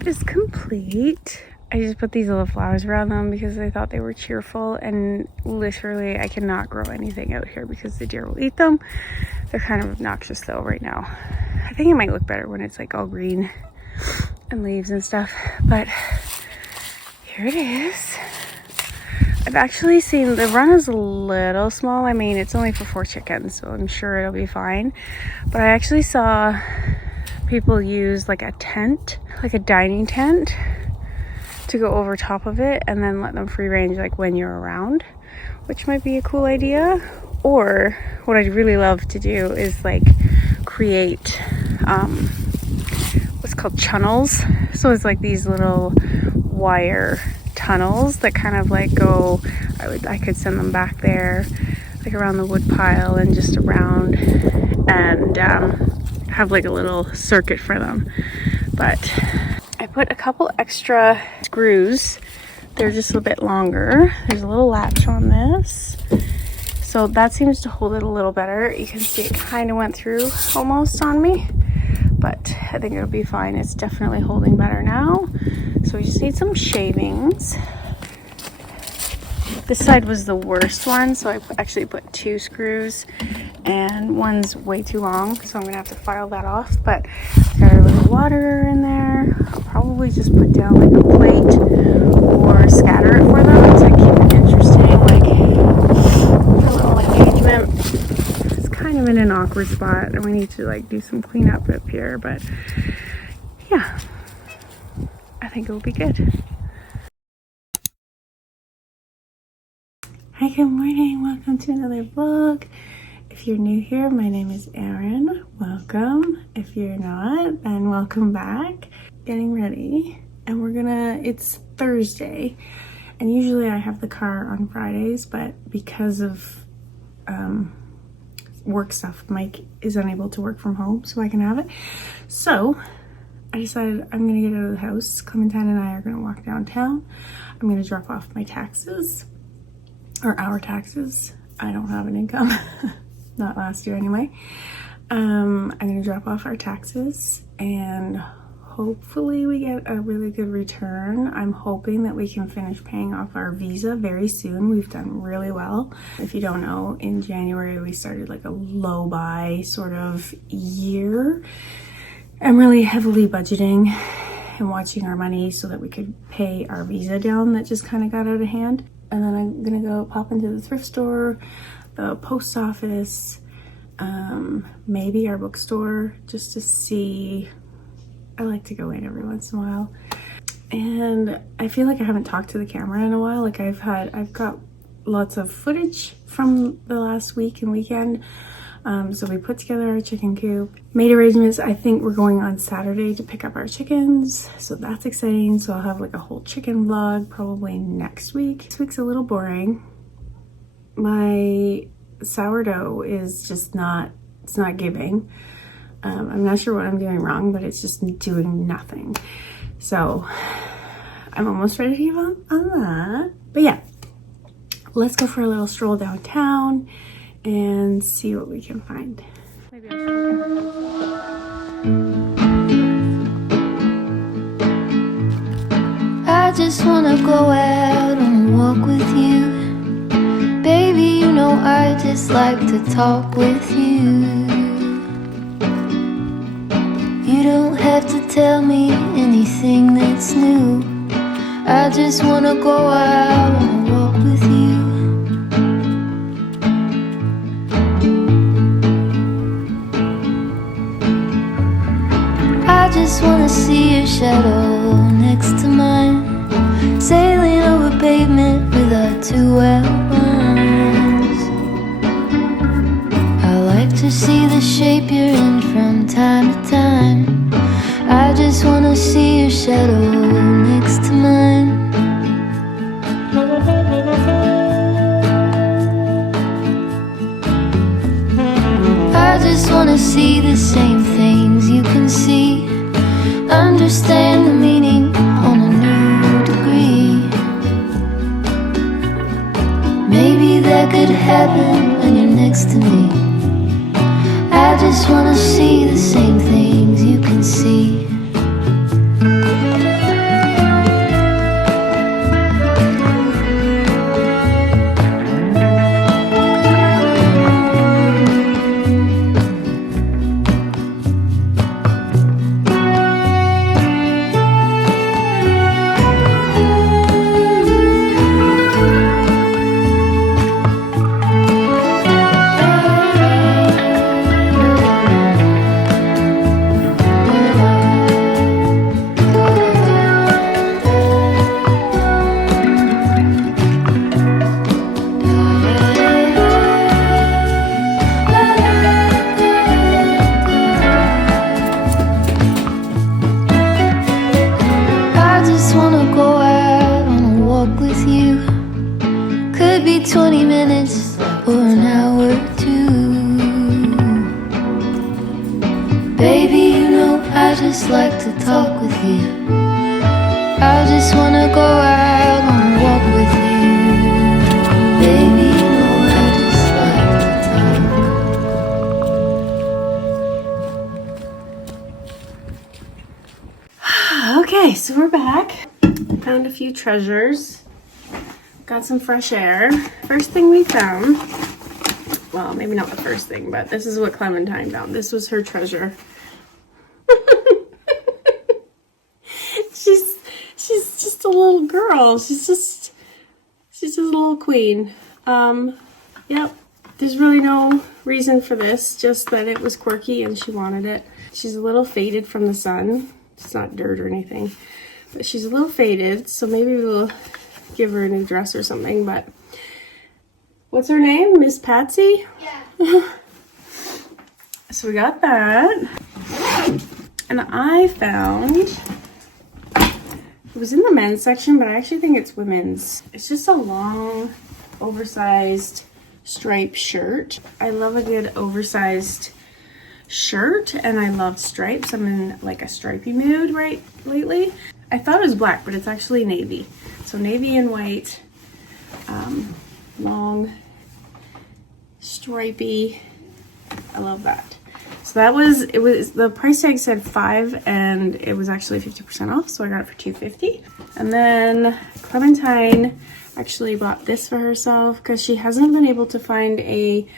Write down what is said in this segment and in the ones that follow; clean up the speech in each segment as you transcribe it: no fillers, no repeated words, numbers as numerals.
coop is complete. I just put these little flowers around them because I thought they were cheerful, and literally I cannot grow anything out here because the deer will eat them. They're kind of obnoxious though right now. I think it might look better when it's like all green and leaves and stuff, but here it is. I've actually seen the run is a little small. I mean, it's only for 4 chickens, so I'm sure it'll be fine. But I actually saw people use like a tent, like a dining tent, to go over top of it and then let them free range like when you're around, which might be a cool idea. Or what I'd really love to do is like create what's called tunnels. So it's like these little wire tunnels that kind of like go, I could send them back there like around the wood pile and just around, and have like a little circuit for them. But I put a couple extra screws. They're just a bit longer. There's a little latch on this, so that seems to hold it a little better. You can see it kind of went through almost on me, but I think it'll be fine. It's definitely holding better now. So we just need some shavings. This side was the worst one, so I actually put 2 screws, and one's way too long, so I'm gonna have to file that off. But got a little water in there. I'll probably just put down like a plate or scatter it for them to keep it interesting, like a little engagement. It's kind of in an awkward spot, and we need to like do some cleanup up here, but yeah, I think it will be good. Hi, good morning. Welcome to another vlog. If you're new here, my name is Erin. Welcome. If you're not, then welcome back. Getting ready, and it's Thursday, and usually I have the car on Fridays, but because of work stuff, Mike is unable to work from home, so I can have it. So I decided I'm gonna get out of the house. Clementine and I are gonna walk downtown. I'm gonna drop off my taxes, or our taxes. I don't have an income, not last year anyway. I'm gonna drop off our taxes, and hopefully we get a really good return. I'm hoping that we can finish paying off our visa very soon. We've done really well. If you don't know, in January we started like a low buy sort of year. I'm really heavily budgeting and watching our money so that we could pay our visa down that just kind of got out of hand. And then I'm gonna go pop into the thrift store, the post office, maybe our bookstore, just to see. I like to go in every once in a while. And I feel like I haven't talked to the camera in a while. Like I've got lots of footage from the last week and weekend. So we put together our chicken coop, made arrangements. I think we're going on Saturday to pick up our chickens, so that's exciting. So I'll have like a whole chicken vlog probably next week. This week's a little boring. My sourdough is just it's not giving. I'm not sure what I'm doing wrong, but it's just doing nothing. So I'm almost ready to give up on that. But yeah, let's go for a little stroll downtown and see what we can find. Maybe I just wanna go out on a walk with you. Baby, you know I just like to talk with you. You don't have to tell me anything that's new. I just wanna go out on a walk with you. I just wanna see your shadow next to mine, sailing over pavement with our 2 outlines. I like to see the shape you're in from time to time. I just wanna see your shadow next to mine. I just wanna see the same things you can see, understand the meaning on a new degree. Maybe that could happen when you're next to me. I just wanna see the same things you can see. maybe 20 minutes or an hour or two. Baby, you know I just like to talk with you. I just wanna go out on a walk with you. Baby, you know I just like to talk. Okay, so we're back. Found a few treasures. Got some fresh air. First thing we found, well, maybe not the first thing, but this is what Clementine found. This was her treasure. she's just a little girl. She's just a little queen. Yep. There's really no reason for this, just that it was quirky and she wanted it. She's a little faded from the sun. It's not dirt or anything, but she's a little faded, so maybe we'll give her a new dress or something. But what's her name? Miss Patsy? Yeah. So we got that. And I found, it was in the men's section, but I actually think it's women's. It's just a long, oversized striped shirt. I love a good oversized shirt, and I love stripes. I'm in like a stripy mood lately. I thought it was black, but it's actually navy. So navy and white, long, stripy. I love that. So that was, it was, the price tag said $5 and it was actually 50% off. So I got it for $2.50. And then Clementine actually bought this for herself because she hasn't been able to find a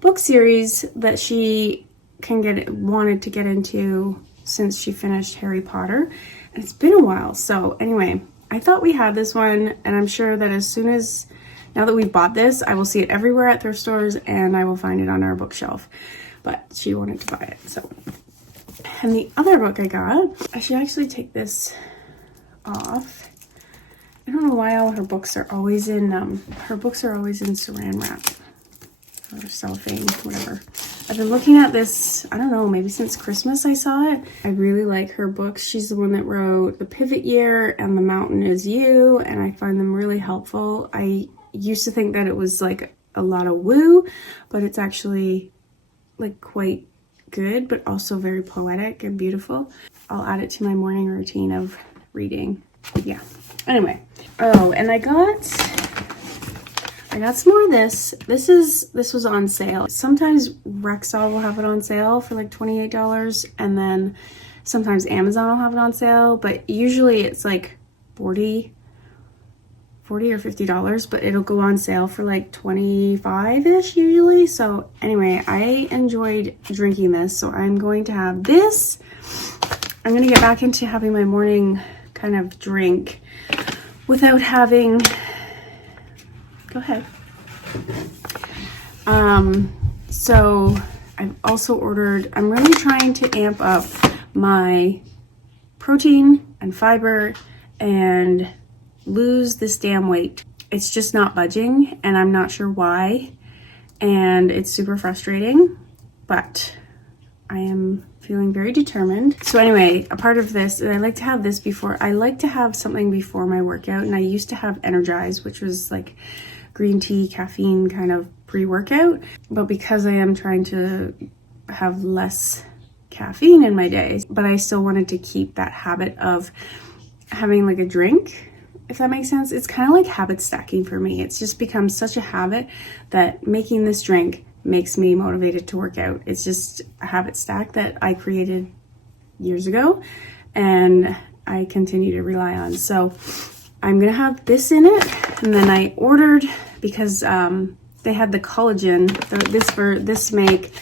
book series that she wanted to get into since she finished Harry Potter. And it's been a while. So anyway, I thought we had this one, and I'm sure that now that we've bought this, I will see it everywhere at thrift stores and I will find it on our bookshelf. But she wanted to buy it, so. And the other book I got, I should actually take this off. I don't know why all her books are always in, saran wrap or cellophane, whatever. I've been looking at this, I don't know, maybe since Christmas I saw it. I really like her books. She's the one that wrote The Pivot Year and The Mountain Is You, and I find them really helpful. I used to think that it was like a lot of woo, but it's actually like quite good, but also very poetic and beautiful. I'll add it to my morning routine of reading. Yeah. Anyway. Oh, and I got some more of this. This was on sale. Sometimes Rexall will have it on sale for like $28, and then sometimes Amazon will have it on sale, but usually it's like $40 or $50, but it'll go on sale for like 25-ish usually. So anyway, I enjoyed drinking this, so I'm going to have this. I'm going to get back into having my morning kind of drink without having, go ahead. So I've also ordered, I'm really trying to amp up my protein and fiber and lose this damn weight. It's just not budging, and I'm not sure why, and it's super frustrating, but I am feeling very determined. So anyway, a part of this, and I like to have this before, I like to have something before my workout, and I used to have Energize, which was like green tea, caffeine kind of pre-workout, but because I am trying to have less caffeine in my day, but I still wanted to keep that habit of having like a drink, if that makes sense. It's kind of like habit stacking for me. It's just become such a habit that making this drink makes me motivated to work out. It's just a habit stack that I created years ago and I continue to rely on. So I'm gonna have this in it, and then I ordered, because they had the collagen, this make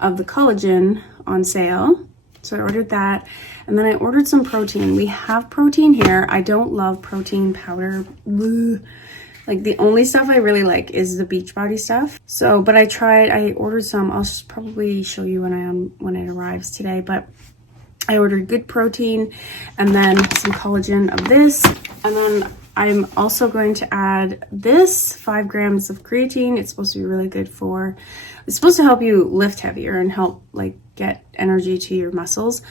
of the collagen on sale. So I ordered that, and then I ordered some protein. We have protein here. I don't love protein powder. Bleh. Like the only stuff I really like is the Beachbody stuff. So, but I ordered some. I'll probably show you when it arrives today, but I ordered good protein and then some collagen of this. And then I'm also going to add this 5 grams of creatine. It's supposed to be really good it's supposed to help you lift heavier and help like get energy to your muscles.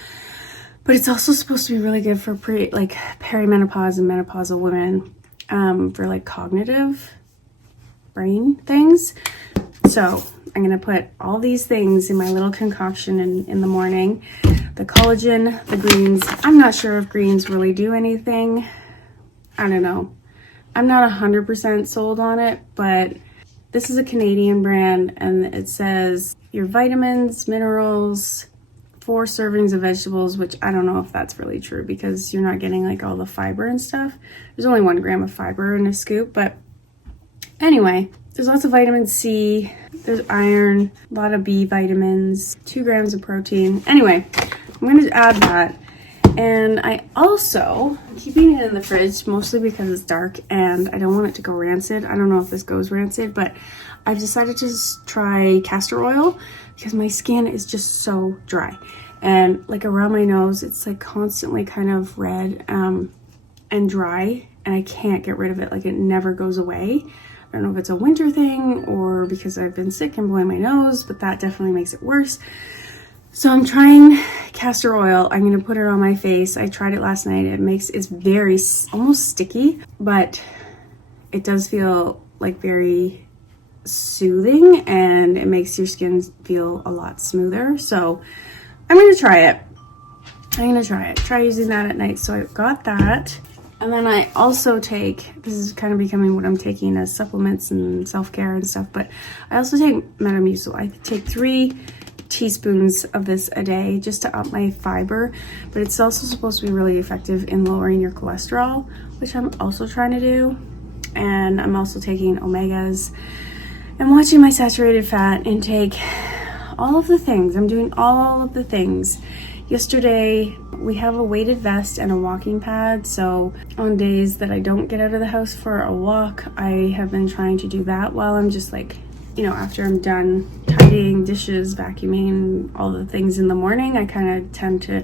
But it's also supposed to be really good for perimenopause and menopausal women, for like cognitive brain things. So I'm going to put all these things in my little concoction in the morning. The collagen, the greens. I'm not sure if greens really do anything. I don't know. I'm not 100% sold on it, but this is a Canadian brand and it says your vitamins, minerals, 4 servings of vegetables, which I don't know if that's really true because you're not getting like all the fiber and stuff. There's only 1 gram of fiber in a scoop, but anyway, there's lots of vitamin C, there's iron, a lot of B vitamins, 2 grams of protein. Anyway, I'm going to add that. And I also, I'm keeping it in the fridge mostly because it's dark and I don't want it to go rancid. I don't know if this goes rancid, but I've decided to try castor oil because my skin is just so dry. And like around my nose, it's like constantly kind of red and dry, and I can't get rid of it. Like it never goes away. I don't know if it's a winter thing or because I've been sick and blowing my nose, but that definitely makes it worse. So I'm trying castor oil. I'm going to put it on my face. I tried it last night. It's very almost sticky, but it does feel like very soothing and it makes your skin feel a lot smoother. So I'm going to try it. Try using that at night. So I got that. And then I also take, this is kind of becoming what I'm taking as supplements and self-care and stuff, but I also take Metamucil. I take 3 teaspoons of this a day just to up my fiber, but it's also supposed to be really effective in lowering your cholesterol, which I'm also trying to do. And I'm also taking omegas and watching my saturated fat intake, all of the things. I'm doing all of the things. Yesterday, we have a weighted vest and a walking pad, so on days that I don't get out of the house for a walk, I have been trying to do that while I'm just like, you know, after I'm done tidying, dishes, vacuuming, all the things in the morning, I kind of tend to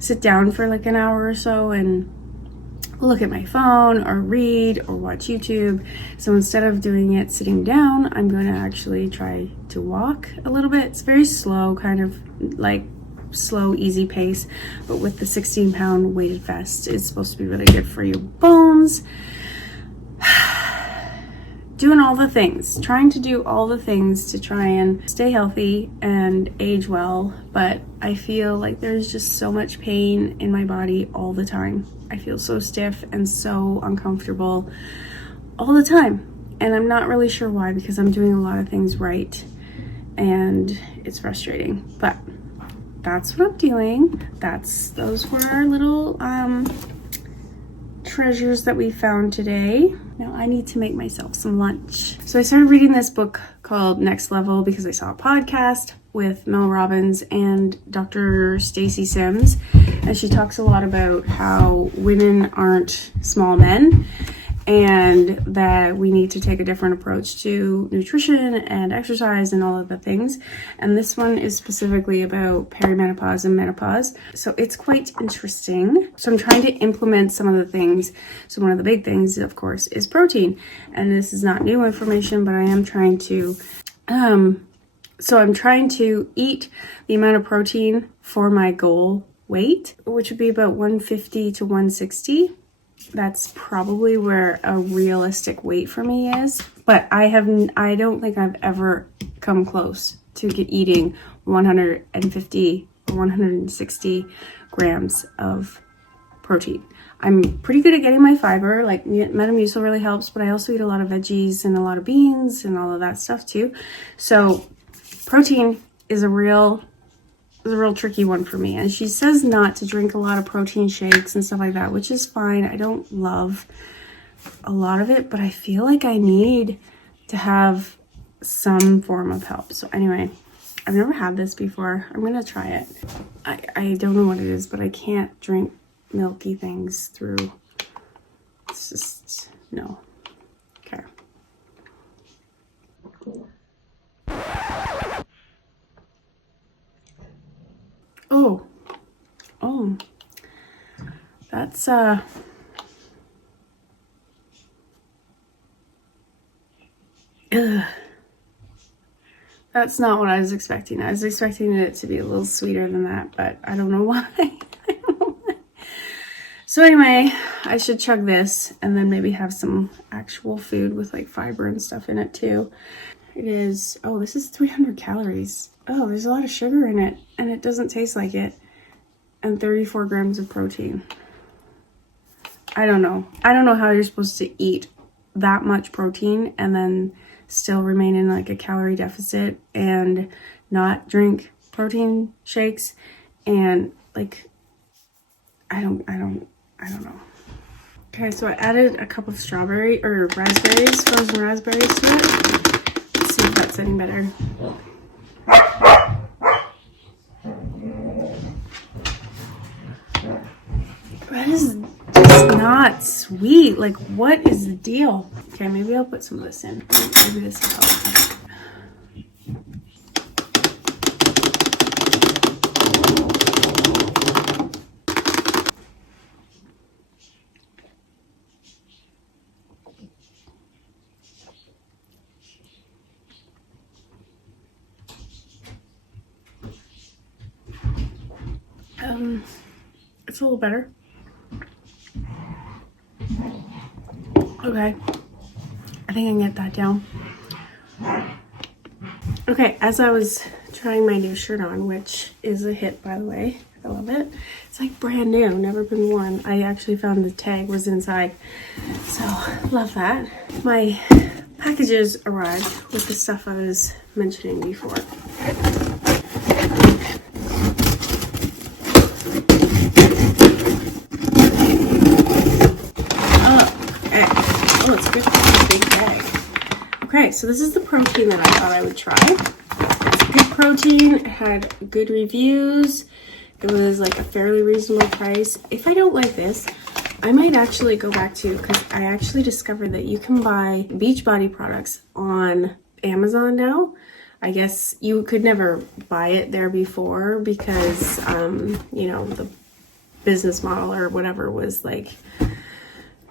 sit down for like an hour or so and look at my phone or read or watch YouTube. So instead of doing it sitting down, I'm going to actually try to walk a little bit. It's very slow, kind of like slow, easy pace, but with the 16-pound weighted vest, it's supposed to be really good for your bones. Doing all the things, trying to do all the things to try and stay healthy and age well, but I feel like there's just so much pain in my body all the time. I feel so stiff and so uncomfortable all the time, and I'm not really sure why, because I'm doing a lot of things right and it's frustrating, but that's what I'm doing. Those were our little treasures that we found today. Now I need to make myself some lunch. So I started reading this book called Next Level because I saw a podcast with Mel Robbins and Dr. Stacy Sims, and she talks a lot about how women aren't small men and that we need to take a different approach to nutrition and exercise and all of the things. And this one is specifically about perimenopause and menopause. So it's quite interesting. So I'm trying to implement some of the things. So one of the big things, of course, is protein. And this is not new information, but I am trying to, so I'm trying to eat the amount of protein for my goal weight, which would be about 150 to 160. That's probably where a realistic weight for me is, but I don't think I've ever come close to eating 150 or 160 grams of protein. I'm pretty good at getting my fiber, like Metamucil really helps, but I also eat a lot of veggies and a lot of beans and all of that stuff too. So protein is a real tricky one for me. And she says not to drink a lot of protein shakes and stuff like that, which is fine. I don't love a lot of it, but I feel like I need to have some form of help. So anyway, I've never had this before. I'm gonna try it. I don't know what it is, but I can't drink milky things through. It's just, no. Okay. Oh, that's, that's not what I was expecting. I was expecting it to be a little sweeter than that, but I don't know why. So anyway, I should chug this and then maybe have some actual food with like fiber and stuff in it too. It is, oh, this is 300 calories. Oh, there's a lot of sugar in it and it doesn't taste like it. And 34 grams of protein. I don't know. I don't know how you're supposed to eat that much protein and then still remain in like a calorie deficit and not drink protein shakes and like, I don't know. Okay, so I added a cup of strawberry or raspberries, frozen raspberries to it. Let's see if that's any better. That is just not sweet. Like, what is the deal? Okay, maybe I'll put some of this in. Maybe this will help. It's a little better. Okay, I think I can get that down. Okay, as I was trying my new shirt on, which is a hit, by the way, I love it. It's like brand new, never been worn. I actually found the tag was inside, so love that. My packages arrived with the stuff I was mentioning before. Okay, so this is the protein that I thought I would try. It's good protein, it had good reviews. It was like a fairly reasonable price. If I don't like this, I might actually go back to, because I actually discovered that you can buy Beachbody products on Amazon now. I guess you could never buy it there before because, you know, the business model or whatever was like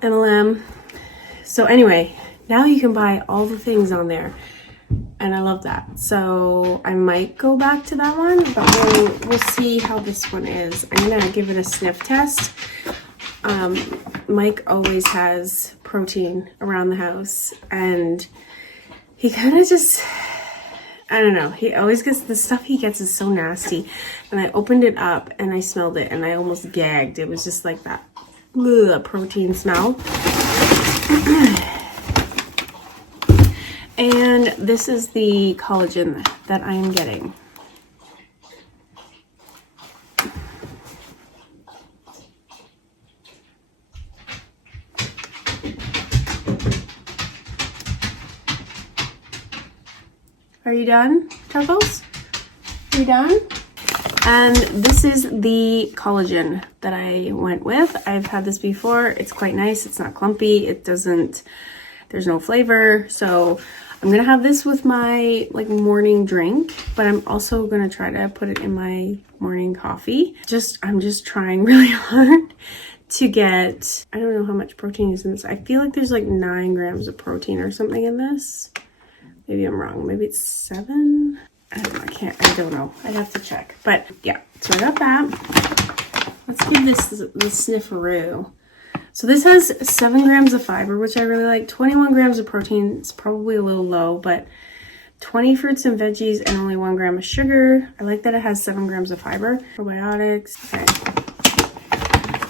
MLM. So anyway, now you can buy all the things on there and I love that. So I might go back to that one, but we'll see how this one is. I'm gonna give it a sniff test. Mike always has protein around the house and he kind of just, I don't know, he always gets, the stuff he gets is so nasty. And I opened it up and I smelled it and I almost gagged. It was just like that protein smell. And this is the collagen that I am getting. Are you done, Chuckles? Are you done? And this is the collagen that I went with. I've had this before. It's quite nice. It's not clumpy. It doesn't, there's no flavor. So I'm gonna have this with my like morning drink, but I'm also gonna try to put it in my morning coffee. I'm just trying really hard to get, I don't know how much protein is in this. I feel like there's like 9 grams of protein or something in this. Maybe I'm wrong. Maybe it's 7. I don't know. I don't know. I'd have to check. But yeah, so I got that. Let's give this the snifferoo. So this has 7 grams of fiber, which I really like. 21 grams of protein. It's probably a little low, but 20 fruits and veggies and only 1 gram of sugar. I like that it has 7 grams of fiber. Probiotics. Okay.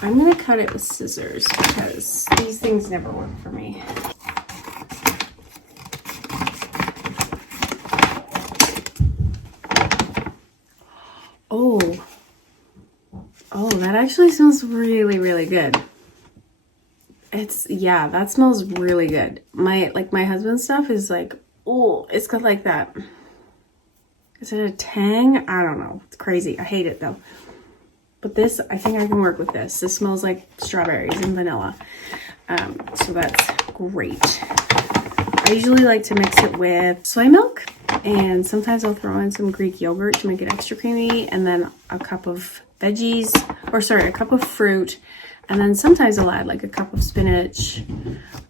I'm going to cut it with scissors because these things never work for me. Oh, that actually smells really, really good. Yeah, that smells really good. My husband's stuff is like, oh, it's got like that. Is it a tang? I don't know. It's crazy. I hate it though. But this, I think I can work with this. This smells like strawberries and vanilla. So that's great. I usually like to mix it with soy milk. And sometimes I'll throw in some Greek yogurt to make it extra creamy. And then a cup of veggies, a cup of fruit. And then sometimes I'll add like a cup of spinach.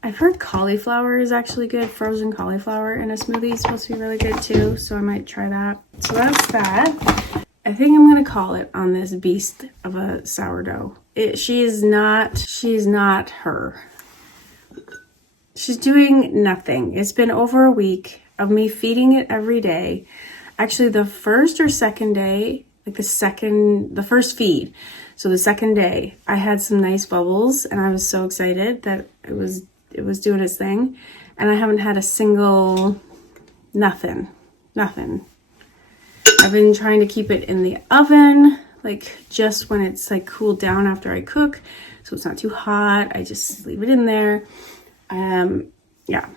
I've heard cauliflower is actually good. Frozen cauliflower in a smoothie is supposed to be really good too. So I might try that. So that's that. I think I'm going to call it on this beast of a sourdough. She is not her. She's doing nothing. It's been over a week of me feeding it every day. Actually, the first or second day, like the first feed. So the second day, I had some nice bubbles and I was so excited that it was doing its thing. And I haven't had a single nothing. I've been trying to keep it in the oven, like just when it's like cooled down after I cook. So it's not too hot. I just leave it in there. Yeah,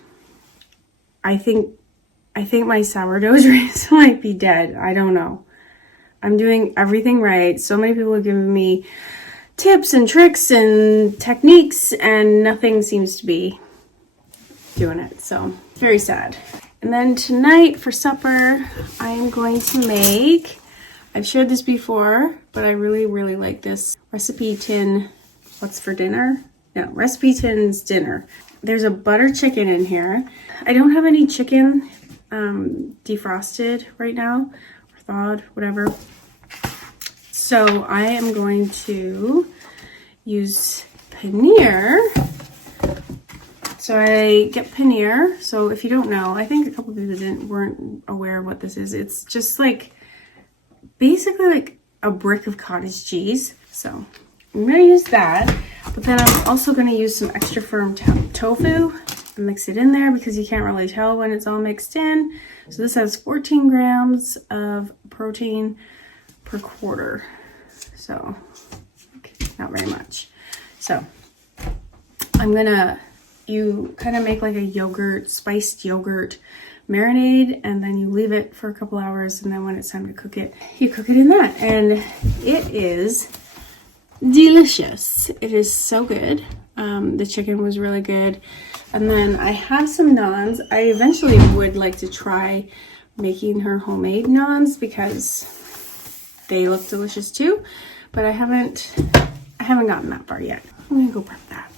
I think my sourdough race might be dead. I don't know. I'm doing everything right. So many people have given me tips and tricks and techniques and nothing seems to be doing it. So very sad. And then tonight for supper, I am going to make, I've shared this before, but I really, really like this recipe tin. What's for dinner? No, recipe tin's dinner. There's a butter chicken in here. I don't have any chicken defrosted right now, or thawed, whatever. So I am going to use paneer. So I get paneer. So if you don't know, I think a couple of people weren't aware of what this is. It's just like, basically like a brick of cottage cheese. So I'm gonna use that. But then I'm also going to use some extra firm tofu and mix it in there because you can't really tell when it's all mixed in. So this has 14 grams of protein per quarter. So not very much. So you kind of make like a spiced yogurt marinade, and then you leave it for a couple hours, and then when it's time to cook it, you cook it in that. And it is delicious. It is so good. The chicken was really good. And then I have some naans. I eventually would like to try making her homemade naans because they look delicious too, but I haven't gotten that far yet. I'm gonna go prep that.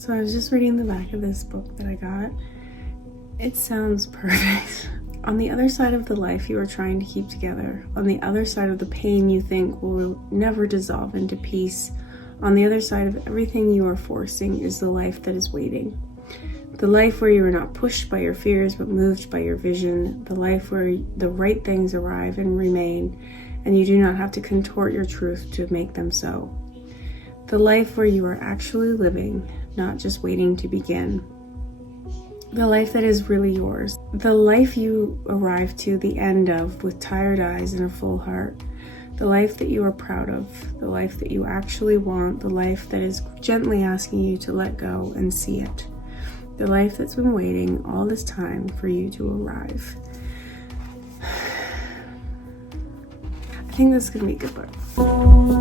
So I was just reading the back of this book that I got. It sounds perfect. On the other side of the life you are trying to keep together, on the other side of the pain you think will never dissolve into peace, on the other side of everything you are forcing is the life that is waiting. The life where you are not pushed by your fears but moved by your vision, the life where the right things arrive and remain, and you do not have to contort your truth to make them so. The life where you are actually living, not just waiting to begin. The life that is really yours. The life you arrive to the end of with tired eyes and a full heart. The life that you are proud of. The life that you actually want. The life that is gently asking you to let go and see it. The life that's been waiting all this time for you to arrive. I think this is going to be a good book.